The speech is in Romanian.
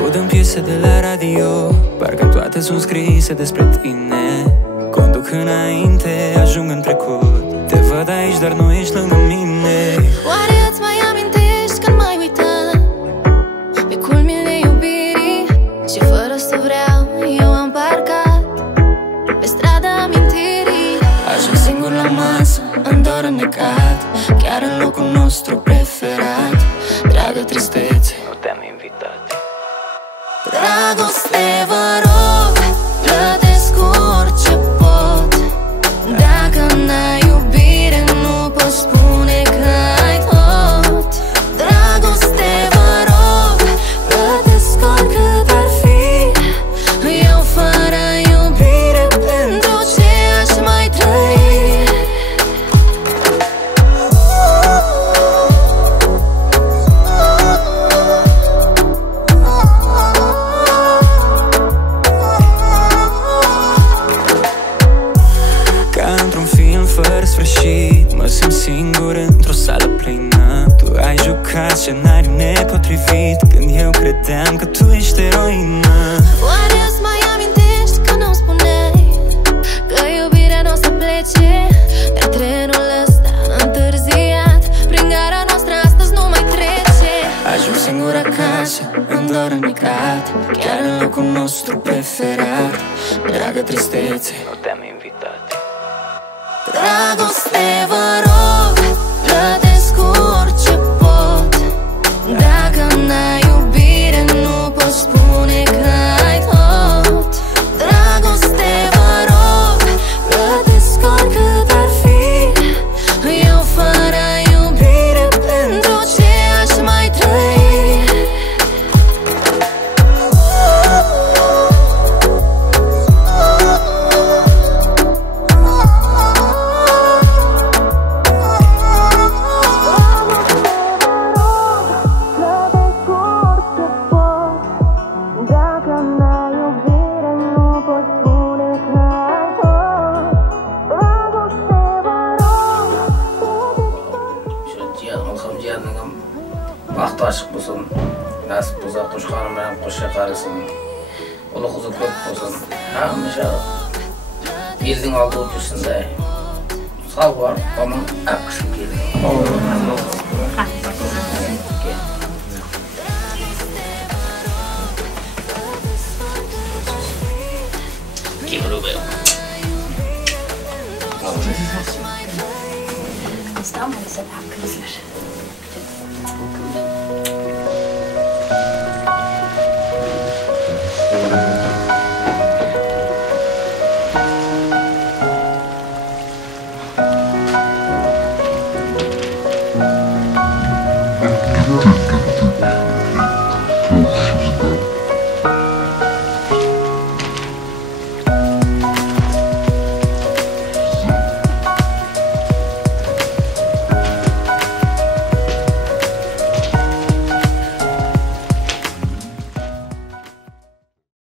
Aud în piese de la radio, parcă toate sunt scrise despre tine. Conduc înainte, ajung în trecut. Te văd aici, dar nu ești lângă mine. Oare îți mai amintești când m-ai uitat pe culmile iubirii? Și fără să vreau, eu am parcat pe strada amintirii. Ajung singur la masă, în dor înnecat, chiar în locul nostru preferat. Dragă tristețe, nu te-am invitat. Dragoste, vă rog, plătesc orice pot. Dacă n-ai iubire, nu poți spune că ai tot. Dragoste, vă rog, plătesc oricât ar fi. Eu fără iubire, pentru ce aș mai trăi? Fără sfârșit, mă simt singur într-o sală plină. Tu ai jucat scenariul nepotrivit, când eu credeam că tu ești eroină. Oare îți mai amintești când îmi spuneai că iubirea n-o să plece? Dar trenul ăsta întârziat prin gara noastră astăzi nu mai trece. Ajung singur acasă, în dor înnecat, chiar în locul nostru preferat. Dragă tristețe, nu te-am invitat. Dragoste, vă rog, plătesc orice pot. Dacă n-ai iubire, nu poți spune că ai tot. Dragoste, vă rog, plătesc oricât ar fi. Eu fără iubire, pentru ce aș mai trăi? Baktı açık bulsun, nasip bulsa kuşkanım benim kuşa karısın. Ulu kuzu köp bulsun, hamıca elin aldı ucusunda. Sağ var, onun akışı geldi. Gimru be. İstanbul ise hakkınız